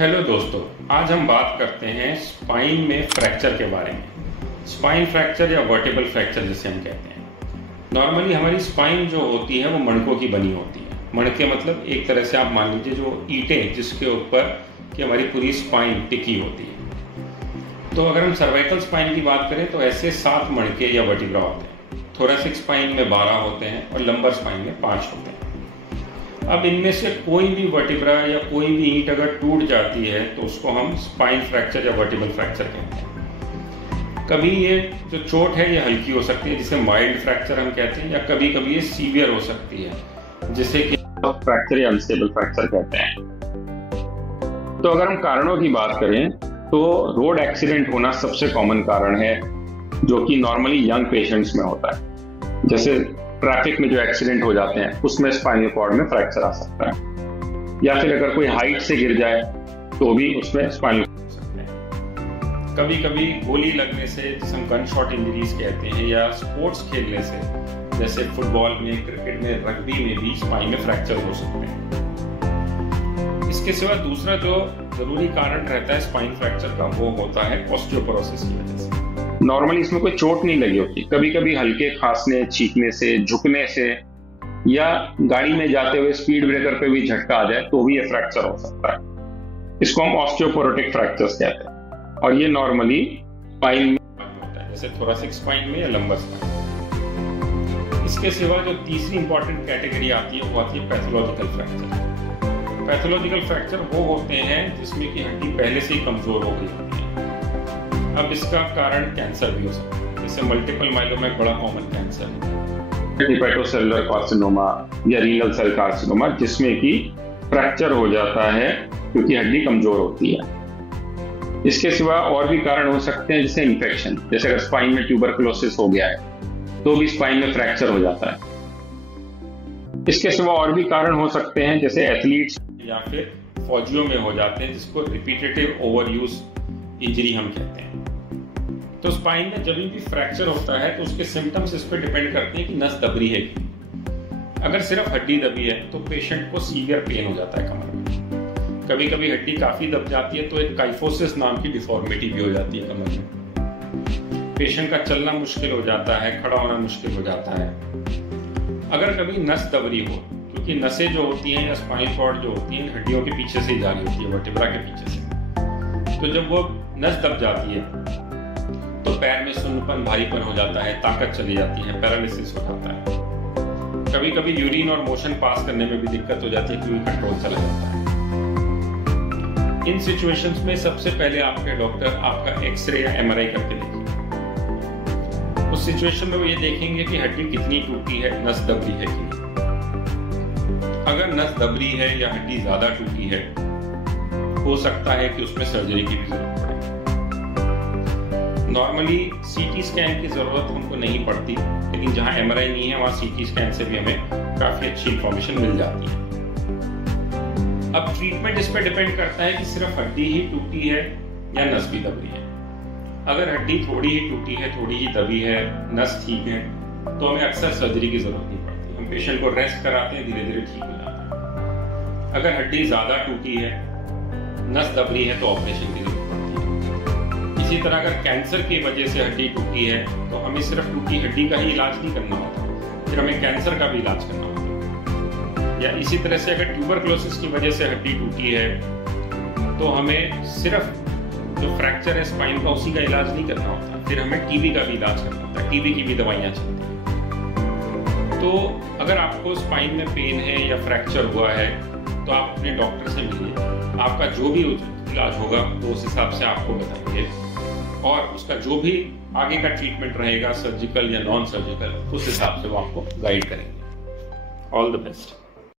Hello दोस्तों, आज हम बात करते हैं स्पाइन में फ्रैक्चर के बारे में। स्पाइन फ्रैक्चर या वर्टिब्रल फ्रैक्चर जिसे हम कहते हैं। नॉर्मली हमारी स्पाइन जो होती है वो मणकों की बनी होती है। मणके मतलब एक तरह से आप मान लीजिए जो ईंटें जिसके ऊपर कि हमारी पूरी स्पाइन टिकी होती है। तो अगर हम सर्वाइकल स्पाइन की बात करें तो ऐसे 7 मणके या वर्टिब्रा होते हैं। थोरैसिक स्पाइन में 12 होते हैं और लंबर स्पाइन में 5 होते हैं। अब इनमें से कोई भी वर्टिब्रा या कोई भी ईंट अगर टूट जाती है तो उसको हम स्पाइन फ्रैक्चर या वर्टिब्रल फ्रैक्चर कहते हैं। कभी ये जो चोट है ये हल्की हो सकती है जिसे माइल्ड फ्रैक्चर हम कहते हैं, या कभी कभी ये सीवियर हो सकती है जिसे कि फ्रैक्चर या अनस्टेबल फ्रैक्चर कहते हैं। तो अगर हम कारणों की बात करें तो रोड एक्सीडेंट होना सबसे कॉमन कारण है जो कि नॉर्मली यंग पेशेंट्स में होता है। जैसे ट्रैफिक में जो एक्सीडेंट हो जाते हैं उसमें स्पाइनल कॉर्ड में फ्रैक्चर आ सकता है, या फिर अगर कोई हाइट से गिर जाए तो भी उसमें स्पाइनल कॉर्ड हो सकते हैं। कभी कभी गोली लगने से जिसे हम गन शॉट इंजरीज कहते हैं, या स्पोर्ट्स खेलने से जैसे फुटबॉल में, क्रिकेट में, रग्बी में भी स्पाइन में फ्रैक्चर हो सकते हैं। इसके सिवा दूसरा जो जरूरी कारण रहता है स्पाइन फ्रैक्चर का वो होता है ऑस्टियोपोरोसिस की वजह से। नॉर्मली इसमें कोई चोट नहीं लगी होती, कभी कभी हल्के खांसने, छींकने से, झुकने से, या गाड़ी में जाते हुए स्पीड ब्रेकर पे भी झटका आ जाए तो भी ये फ्रैक्चर हो सकता है। इसको हम ऑस्टियोपोरोटिक फ्रैक्चर्स कहते हैं और ये नॉर्मली स्पाइन में होता है, जैसे थोरैसिक स्पाइन में या लंबर स्पाइन। इसके सिवा जो तीसरी इंपॉर्टेंट कैटेगरी आती है वो आती है पैथोलॉजिकल फ्रैक्चर। पैथोलॉजिकल फ्रैक्चर वो होते हैं जिसमें कि हड्डी पहले से ही कमजोर हो गई होती है। अब इसका कारण कैंसर भी हो सकता है, जैसे मल्टीपल माइलोमा एक बड़ा कॉमन कैंसर है, हेपेटोसेलुलर कार्सिनोमा या रीनल सेल कार्सिनोमा, जिसमें कि फ्रैक्चर हो जाता है क्योंकि हड्डी कमजोर होती है। इसके सिवा और भी कारण हो सकते हैं जैसे इन्फेक्शन, जैसे अगर स्पाइन में ट्यूबरकुलोसिस हो गया है तो भी स्पाइन में फ्रैक्चर हो जाता है। इसके सिवा और भी कारण हो सकते हैं जैसे एथलीट्स या फिर फौजियों में हो जाते हैं जिसको रिपीटेटिव ओवर यूज इंजरी हम कहते हैं। तो स्पाइन में जब भी फ्रैक्चर होता है तो उसके सिम्टम्स इस पर डिपेंड करते हैं कि नस दब रही है कि अगर सिर्फ हड्डी दबी है तो पेशेंट को सीवियर पेन हो जाता है कमर में। कभी कभी हड्डी काफी दब जाती है तो एक काइफोसिस नाम की डिफॉर्मिटी भी हो जाती है कमर में। पेशेंट का चलना मुश्किल हो जाता है, खड़ा होना मुश्किल हो जाता है। अगर कभी नस दब रही हो, क्योंकि नसें जो होती हैं या स्पाइनल कॉर्ड जो होती है हड्डियों के पीछे से जा रही होती है, वर्टिब्रा के पीछे से, तो जब वो नस दब जाती है तो पैर में सुन्नपन, भारीपन हो जाता है, ताकत चली जाती है, पैरालिसिस हो जाता है। कभी कभी यूरिन और मोशन पास करने में भी दिक्कत हो जाती है क्योंकि कंट्रोल चला जाता है। इन सिचुएशंस में सबसे पहले आपके डॉक्टर आपका एक्सरे या एमआरआई करके देखेंगे। उस सिचुएशन में वो ये देखेंगे कि हड्डी कितनी टूटी है, नस दब रही है कि नहीं। अगर नस दब रही है या हड्डी ज्यादा टूटी है, हो सकता है कि उसमें सर्जरी की भी जरूरत पड़े। नॉर्मली सीटी स्कैन की जरूरत हमको नहीं पड़ती, लेकिन जहां एमआरआई नहीं है वहां सीटी स्कैन से भी हमें काफी अच्छी इंफॉर्मेशन मिल जाती है। अब ट्रीटमेंट इस पर डिपेंड करता है कि सिर्फ हड्डी ही टूटी है या नस भी दबी है। अगर हड्डी थोड़ी ही टूटी है, थोड़ी ही दबी है, नस ठीक है, तो हमें अक्सर सर्जरी की जरूरत नहीं पड़ती। हम पेशेंट को रेस्ट कराते हैं, धीरे धीरे ठीक हो जाता है। अगर हड्डी ज्यादा टूटी है, नस दब रही है, तो ऑपरेशन की जरूरत पड़ती है। इसी तरह अगर कैंसर की वजह से हड्डी टूटी है तो हमें सिर्फ टूटी हड्डी का ही इलाज नहीं करना होता, फिर हमें कैंसर का भी इलाज करना होता है। या इसी तरह से अगर ट्यूबरकुलोसिस की वजह से हड्डी टूटी है तो हमें सिर्फ जो फ्रैक्चर है स्पाइन का उसी का इलाज नहीं करना होता, फिर हमें टीबी का भी इलाज करना होता है। टीबी की भी दवाइयाँ चलती हैं। तो अगर आपको स्पाइन में पेन है या फ्रैक्चर हुआ है तो आप अपने डॉक्टर से मिलिए। आपका जो भी इलाज होगा वो उस हिसाब से आपको बताएंगे, और उसका जो भी आगे का ट्रीटमेंट रहेगा, सर्जिकल या नॉन सर्जिकल, उस हिसाब से वो आपको गाइड करेंगे। All the best.